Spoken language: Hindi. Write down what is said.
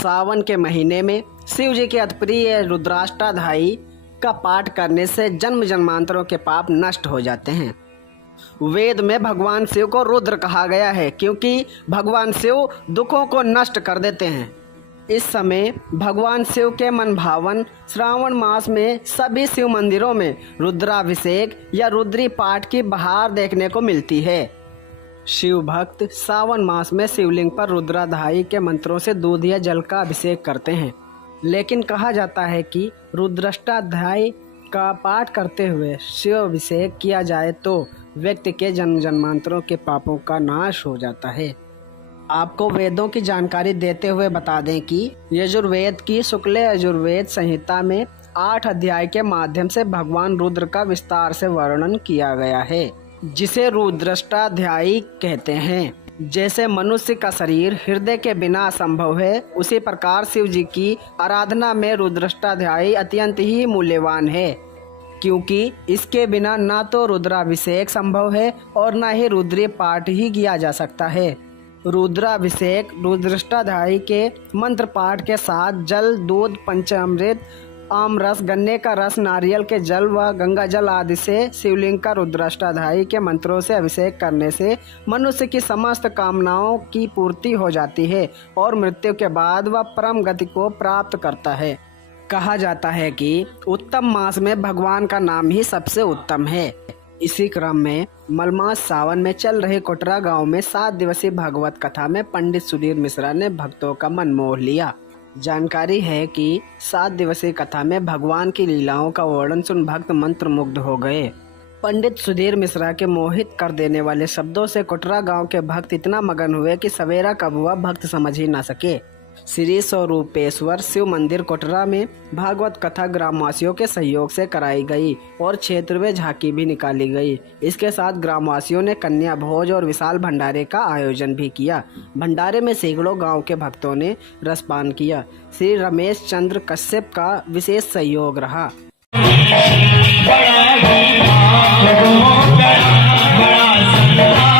सावन के महीने में शिव जी के अतिप्रिय रुद्राष्टाध्यायी का पाठ करने से जन्म जन्मांतरों के पाप नष्ट हो जाते हैं। वेद में भगवान शिव को रुद्र कहा गया है क्योंकि भगवान शिव दुखों को नष्ट कर देते हैं। इस समय भगवान शिव के मन भावन श्रावण मास में सभी शिव मंदिरों में रुद्राभिषेक या रुद्री पाठ की बहार देखने को मिलती है। शिव भक्त सावन मास में शिवलिंग पर रुद्राध्यायी के मंत्रों से दूध या जल का अभिषेक करते हैं, लेकिन कहा जाता है कि रुद्राष्टाध्यायी का पाठ करते हुए शिव अभिषेक किया जाए तो व्यक्ति के जन्म जन्मांतरों के पापों का नाश हो जाता है। आपको वेदों की जानकारी देते हुए बता दें कि यजुर्वेद की शुक्ल यजुर्वेद संहिता में 8 अध्याय के माध्यम से भगवान रुद्र का विस्तार से वर्णन किया गया है, जिसे रुद्राष्टाध्यायी कहते हैं। जैसे मनुष्य का शरीर हृदय के बिना असंभव है, उसी प्रकार शिव जी की आराधना में रुद्राष्टाध्यायी अत्यंत ही मूल्यवान है, क्योंकि इसके बिना ना तो रुद्राभिषेक संभव है और न ही रुद्री पाठ ही किया जा सकता है। रुद्राभिषेक रुद्राष्टाध्यायी के मंत्र पाठ के साथ जल, दूध, पंचामृत, आम रस, गन्ने का रस, नारियल के जल व गंगा जल आदि से शिवलिंग का रुद्राष्टाध्यायी के मंत्रों से अभिषेक करने से मनुष्य की समस्त कामनाओं की पूर्ति हो जाती है और मृत्यु के बाद वह परम गति को प्राप्त करता है। कहा जाता है कि उत्तम मास में भगवान का नाम ही सबसे उत्तम है। इसी क्रम में मलमास सावन में चल रहे कोटरा गांव में 7 दिवसीय भागवत कथा में पंडित सुधीर मिश्रा ने भक्तों का मन मोह लिया। जानकारी है कि 7 दिवसीय कथा में भगवान की लीलाओं का वर्णन सुन भक्त मंत्र मुग्ध हो गए। पंडित सुधीर मिश्रा के मोहित कर देने वाले शब्दों से कोटरा गांव के भक्त इतना मगन हुए कि सवेरा कब हुआ भक्त समझ ही न सके। श्री स्वरूपेश्वर शिव मंदिर कोटरा में भागवत कथा ग्रामवासियों के सहयोग से कराई गई और क्षेत्र में झांकी भी निकाली गई। इसके साथ ग्रामवासियों ने कन्या भोज और विशाल भंडारे का आयोजन भी किया। भंडारे में सैकड़ों गांव के भक्तों ने रसपान किया। श्री रमेश चंद्र कश्यप का विशेष सहयोग रहा। बड़ा